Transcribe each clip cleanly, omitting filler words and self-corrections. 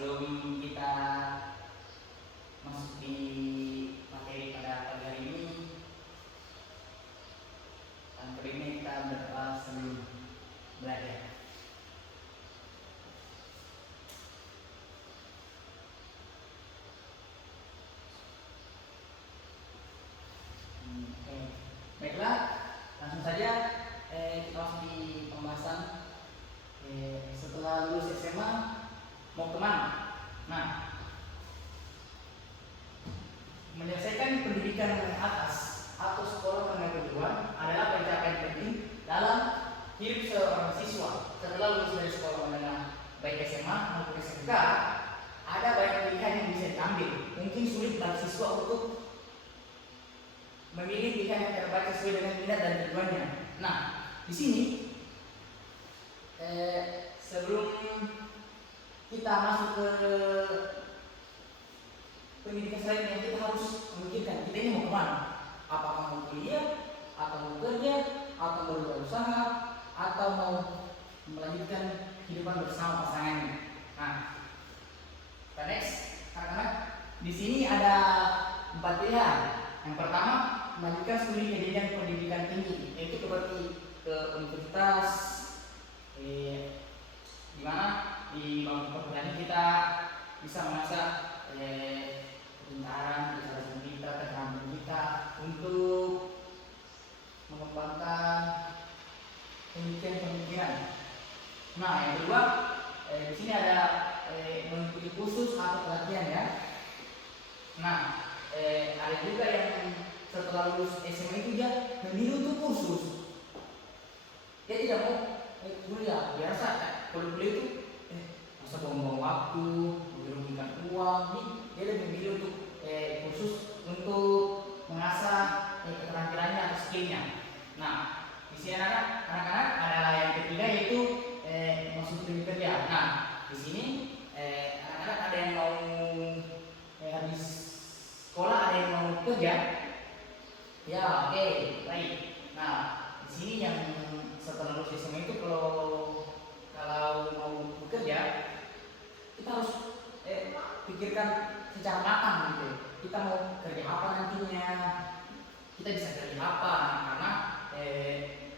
sebelum kita masuk di materi pada pagi hari ini, kali ini kita berdoa sebelum belajar. Baiklah, langsung saja kita masuk di pembahasan. Setelah lulus SMA mau kemana? Nah, menyelesaikan pendidikan menengah atas atau sekolah menengah kejuruan adalah pencapaian penting dalam hidup seorang siswa. Setelah lulus dari sekolah menengah baik SMA maupun SMK, ada banyak pilihan yang bisa diambil. Mungkin sulit bagi siswa untuk memilih pilihan yang terbaik sesuai dengan minat dan tujuannya. Nah, di sini sebelum kita masuk ke pendidikan selanjutnya, kita harus memikirkan kita ini mau kemana. Apakah mau kuliah, atau mau kerja, atau mau berusaha, atau mau melanjutkan kehidupan bersama pasangannya. Nah, next, anak-anak, di sini ada 4 pilihan. Yang pertama, melanjutkan studi ke jenjang pendidikan tinggi, yaitu seperti ke universitas, di mana di bangku perkuliahan kita bisa mengasah kepintaran, kecerdasan kita, keterampilan kita untuk mengembangkan pemikiran. Nah, yang kedua, di sini ada mengikuti kursus atau pelatihan ya. Nah, ada juga yang setelah lulus SMA itu dia memilih untuk kursus. Dia tidak mau kuliah biasa. Kalau kuliah itu masa buang-buang waktu, merugikan uang. Dia lebih memilih untuk kursus untuk mengasah keterampilannya atau skillnya. Nah, di sini anak-anak ada yang ketiga yaitu masuk dunia kerja. Nah, di sini anak-anak ada yang mau habis sekolah, ada yang mau kerja. Ya, oke, baik. Nah, di sini yang setelah lulus SMA itu kalau mau bekerja, kita harus pikirkan secara matang gitu. Kita mau kerja apa nantinya, kita bisa kerja apa, karena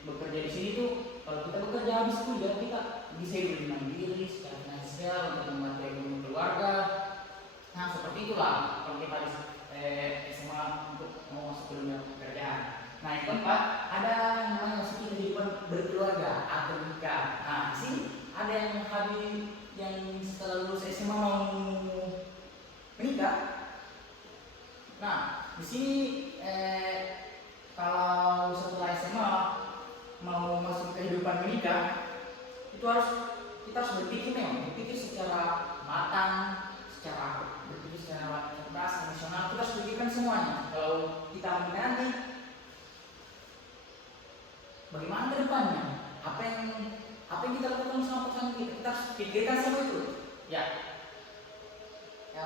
bekerja di sini tuh kalau kita bekerja habis kuliah kita bisa hidup lebih mandiri secara finansial untuk membantu ekonomi keluarga. Nah, seperti itulah kalau kita habis SMA untuk mau masuk ke dunia pekerjaan. Nah, yang keempat ada yang namanya masuk ke kehidupan berkeluarga atau nikah. Nah, di sini ada yang setelah lulus SMA mau menikah. Nah, di sini kalau setelah SMA mau masuk ke kehidupan menikah, itu kita harus berpikir secara matang, berpikir secara cerdas, emosional. Kita harus pikirkan semuanya. Kalau kita menikah nanti, bagaimana ke depannya? Apa yang kita lakukan sama pasangan kita? Kita harus pikirkan semua itu. Ya,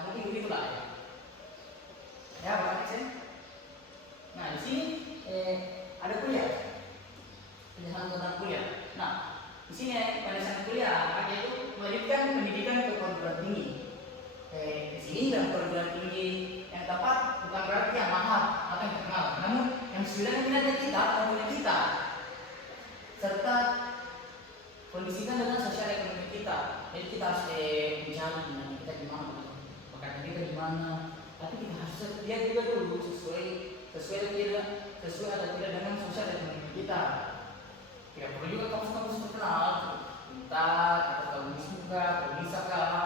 mungkin begitulah ya. Ya, bagaimana sih? Nah, di sini ada kuliah. Penjelasan tentang kuliah. Nah, di sini penjelasan kuliah yaitu melanjutkan pendidikan ke perguruan tinggi. Di sini dalam perguruan tinggi yang tepat bukan berarti yang mahal atau yang terkenal, namun yang sesuai dengan minatnya kita, kemampuan kita, serta kondisikan dengan sosial ekonomi kita. Jadi kita harus mencari minat kita di mana, bakatnya kita di mana. Tapi kita harus lihat juga dulu sesuai atau tidak dengan sosial ekonomi kita. Tidak perlu juga kampus-kampus terkenal, Unpad atau kampus muka, bisa kah,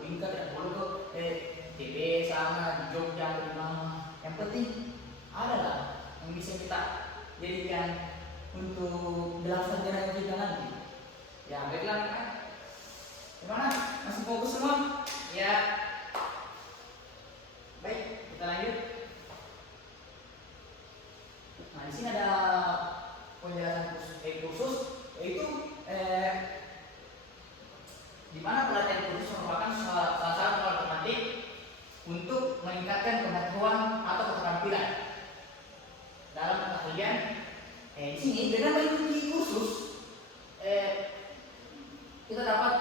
Lingkar tidak perlu ke TB sana di Jogja di mana. Yang penting adalah yang bisa kita jadikan untuk gelar sarjana kita nanti. Ya, baiklah kan? Gimana? Masih fokus semua? Ya. Baik, kita lanjut. Nah, di sini ada penjelasan kursus yaitu di mana pelatihan kursus merupakan salah satu alternatif untuk meningkatkan pengetahuan atau keterampilan dalam keahlian. Di sini dengan mengikuti kursus kita dapat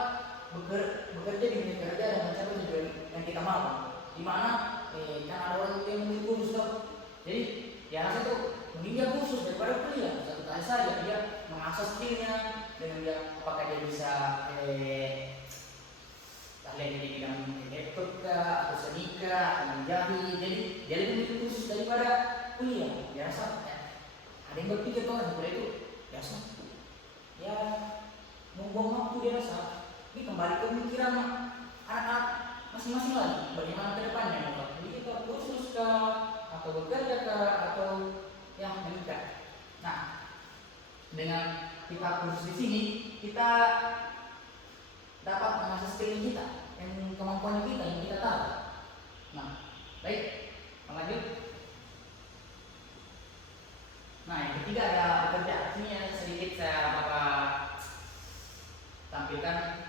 bekerja di dunia kerja dan mencapai kita mau. Dimana kan ada orang yang memilih kursus tuh. Jadi ya rasa tuh mending dia kursus daripada kuliah. Satu kali saja dia mengasah skillnya dengan dia apakah dia bisa ahli di bidang laptop kah atau seni kah atau menjahit. Jadi dia lebih memilih kursus daripada kuliah. Biasa ada yang berpikir tuh orang kuliah itu biasa ya membuang waktu dia rasa. Ini kembali ke pemikiran anak-anak masing-masing lagi bagaimana ke depannya mau jadi kita kursus kah atau bekerja kah atau yang menikah. Nah, dengan kita kursus di sini kita dapat mengasah skill kita yang kemampuan kita yang kita tahu. Nah, baik, lanjut. Nah, yang ketiga ada bekerja. Sini yang sedikit saya bakal tampilkan.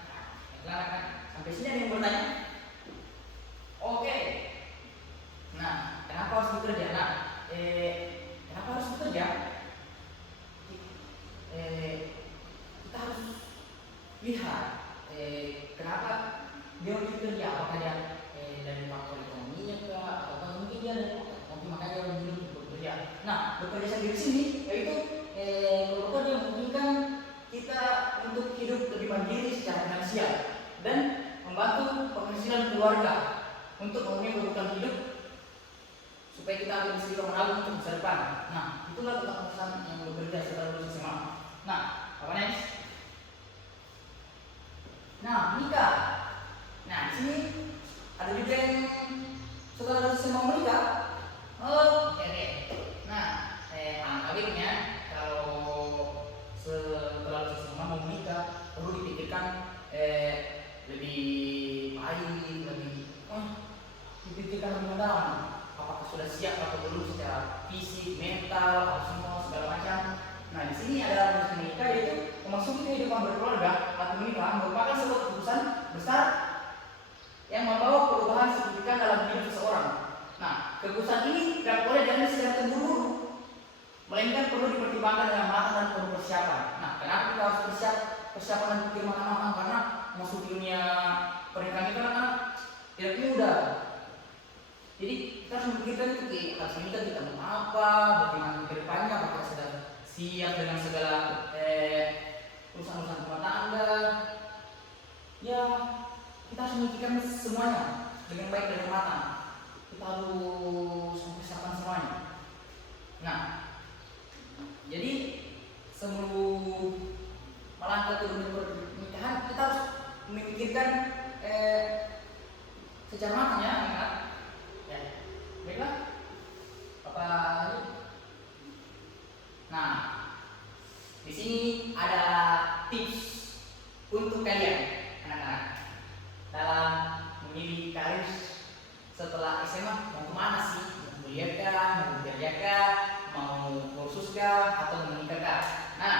Sampai sini ada yang bertanya? Oke. Nah, kenapa harus bekerja? Nah, kenapa harus bekerja? Kita harus lihat kenapa dia harus bekerja. Apakah dia dari faktor ekonominya kah? Atau mungkin dia dari nanti makanya dia memilih bekerja. Nah, bekerja sendiri di sini yaitu kalau bekerja memungkinkan kita untuk hidup lebih mandiri secara finansial dan membantu penghasilan keluarga untuk memenuhi kebutuhan hidup supaya kita lebih bisa menabung untuk masa depan. Nah, itulah tentang pesan yang bekerja setelah lulus SMA. Nah, apa next? Nah, nikah. Nah, di sini ada juga yang setelah lulus SMA menikah. Oke. Nah, kawinnya kalau setelah lulus SMA mau menikah perlu dipikirkan lebih baik, dipikirkan lebih mendalam. Apakah sudah siap atau belum secara fisik, mental, atau semua segala macam. Nah, di sini ada menikah yaitu memasuki kehidupan berkeluarga atau menikah merupakan sebuah keputusan besar yang membawa perubahan signifikan dalam hidup seseorang. Nah, keputusan ini tidak boleh diambil secara terburu-buru, melainkan perlu dipertimbangkan dengan matang dan penuh persiapan. Nah, kenapa kita harus persiapan dan pikir matang-matang? Karena masuk dunia pernikahan itu kan tidak mudah. Jadi kita harus memikirkan itu harus menikah kita mau apa, bagaimana ke depannya, apakah sudah siap dengan segala urusan-urusan rumah tangga. Ya, kita harus memikirkan semuanya dengan baik dan matang. Kita harus mempersiapkan semuanya. Nah, jadi sebelum melangkah ke dunia pernikahan kita harus memikirkan secara matang ya. Baiklah. Apa lanjut? Nah, di sini ada tips untuk kalian anak-anak dalam memilih karir setelah SMA. Mau kemana sih? Mau kuliah kah? Mau bekerja kah? Mau kursus kah? Atau menikah kah? Nah,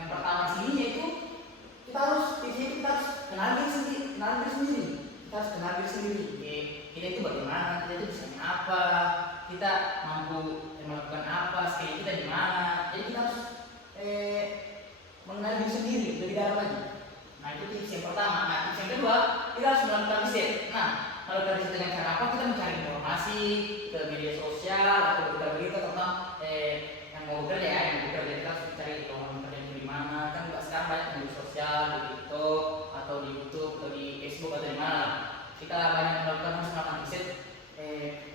yang pertama sini yaitu kita harus kenal diri sendiri. Kita harus kenal diri sendiri. Kita itu bagaimana? Kita itu bisanya apa? Kita mampu melakukan apa? Skill kita di mana? Jadi kita harus mengenal diri sendiri lebih dalam lagi. Nah, itu tips yang pertama. Nah, tips yang kedua, kita harus melakukan riset. Nah, melakukan riset dengan cara apa? Kita mencari informasi ke media sosial atau berita-berita tentang yang mau bekerja ya, yang bekerja. Kita harus mencari lowongan kerja di mana. Kan juga sekarang banyak media sosial di TikTok atau di YouTube atau di Facebook atau di mana. Kita banyak melakukan riset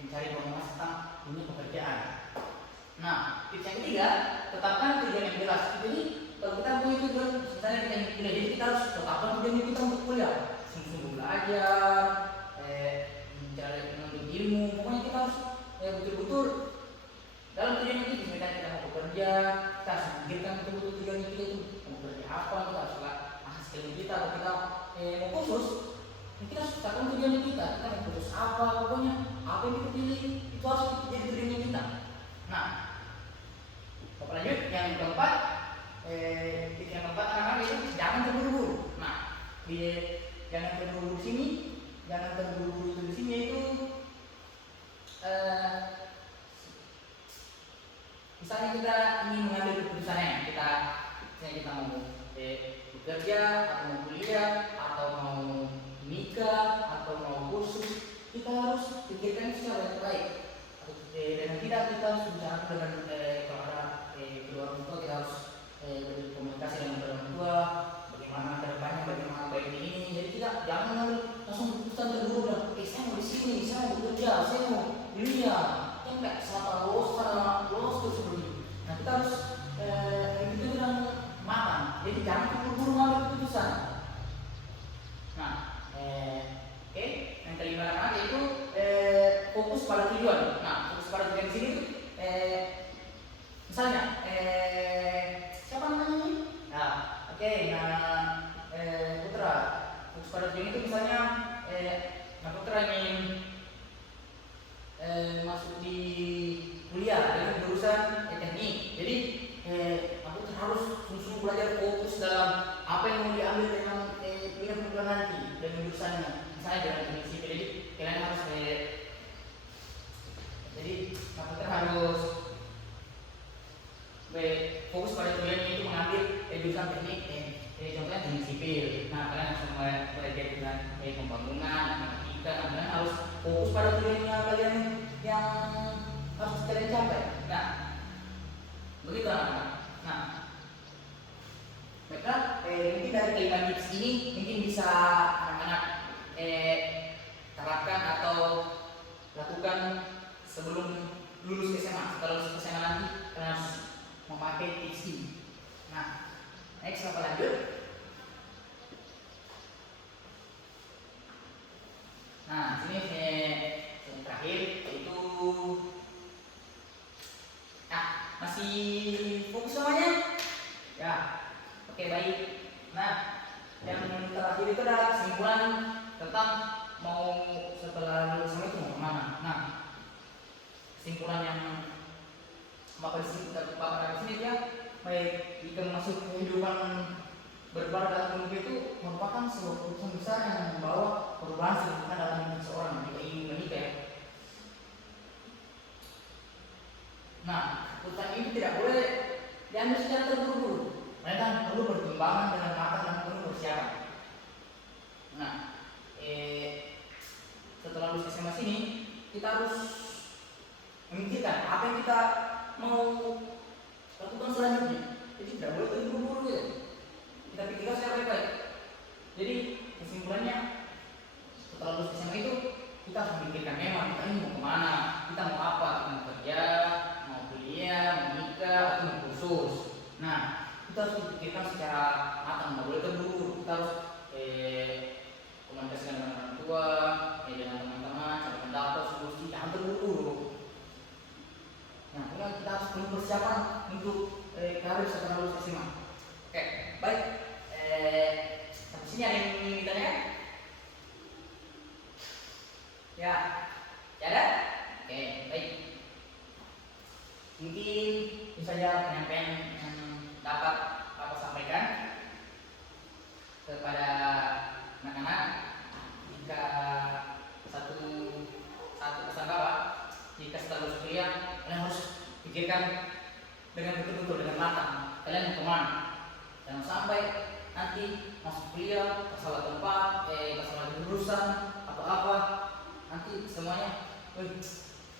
mencari informasi tentang dunia pekerjaan. Nah, tips yang ketiga, tetapkan tujuan yang jelas. Jadi kalau kita punya tujuan, misalnya kita ingin kuliah, jadi kita harus tetapkan tujuan kita untuk kuliah. Sungguh-sungguh belajar, mencari menuntut ilmu. Pokoknya kita harus betul-betul dalam tujuan itu. Misalnya kita mau bekerja, kita harus memikirkan betul-betul tujuan kita itu mau bekerja apa, kita harus skill kita, atau kita mau kursus. Kita harus tetapkan tujuan kita mau kursus apa, pokoknya apa yang kita pilih itu harus jadi tujuan kita. Nah, lanjut yang keempat, anak-anak itu jangan terburu-buru. Nah, jangan terburu-buru sini, jangan terburu-buru di sini itu misalnya kita ingin mengambil keputusannya, kita mau bekerja atau mau kuliah atau mau nikah atau pikirkan secara baik. Dan tidak kita harus bicara dengan kalau ada kedua orang tua, kita harus berkomunikasi dengan kedua orang tua bagaimana kedepannya, bagaimana baik ini. Jadi kita jangan langsung keputusan terburu bilang, saya mau di sini, saya mau bekerja, saya mau kuliah, kan nggak salah lolos terus seperti itu. Nah kita harus itu bilang matang. Jadi jangan terburu-buru mengambil keputusan. Nah, oke, yang kelima yaitu fokus pada tujuan. Nah, fokus pada tujuan di sini tuh, misalnya, siapa namanya ini? Nah, oke, Putra, fokus pada tujuan itu misalnya, Putra ingin masuk di kuliah dengan jurusan teknik. Jadi, Putra harus sungguh belajar fokus dalam apa yang mau diambil dengan pilihan Putra nanti dengan jurusannya. Misalnya dengan teknik sipil, jadi kalian harus jadi Putra harus fokus pada tujuannya itu mengambil jurusan teknik, contohnya teknik sipil. Nah kalian harus belajar dengan pembangunan, matematika. Nah, kalian harus fokus pada tujuannya kalian yang harus kalian capai. Nah begitu anak-anak. Nah mereka mungkin dari kelima tips ini mungkin bisa anak-anak terapkan atau lakukan sebelum lulus SMA. Setelah lulus SMA nanti kalian harus memakai tips ini. Nah, next apa lanjut? Nah, sini yang terakhir yaitu masih fokus semuanya? Ya, oke baik. Nah, yang terakhir itu adalah kesimpulan tentang mau setelah lulus SMA itu mau kemana. Nah, kesimpulan yang Bapak di sini dia baik jika masuk kehidupan berkeluarga dalam hidup itu merupakan sebuah keputusan besar yang membawa perubahan signifikan dalam hidup seorang jika ingin menikah. Nah, keputusan ini tidak boleh diambil secara terburu-buru, melainkan perlu pertimbangan dengan matang dan penuh persiapan. Nah, setelah lulus SMA sini kita harus memikirkan apa yang kita mau lakukan selanjutnya. Jadi tidak boleh terburu-buru gitu. Kita pikirkan secara baik-baik. Jadi kesimpulannya setelah lulus SMA itu kita harus memikirkan memang kita ini mau kemana, kita mau apa, kita mau kerja, mau kuliah, mau nikah, atau mau kursus. Nah kita harus dipikirkan secara matang, tidak boleh terburu-buru. Kita harus komunikasi dengan orang tua, dengan teman-teman, cari pendapat, solusi, jangan terburu-buru. Nah, kita harus perlu persiapan untuk karir setelah lulus SMA. Oke, baik. Sampai sini ada yang ingin ditanyakan? Ya, ada? Oke, baik. Mungkin itu saja penyampaian yang dapat Bapak sampaikan kepada anak-anak. Jika satu pesan Bapak, jika setelah lulus kuliah kalian harus pikirkan dengan betul-betul dengan matang kalian mau kemana. Jangan sampai nanti masuk kuliah salah tempat, salah jurusan atau apa, nanti semuanya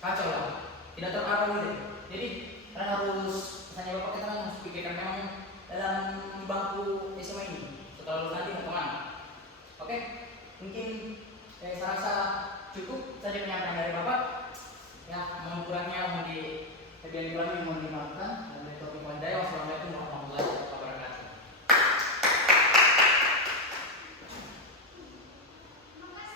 kacau lah, tidak terarah gitu. Jadi kalian harus, misalnya Bapak kita harus pikirkan memang dalam bangku SMA ini setelah lulus nanti mau kemana. Oke, mungkin saya rasa cukup saja penyampaian dari Bapak. Ya, mohon kurangnya mohon dimaafkan.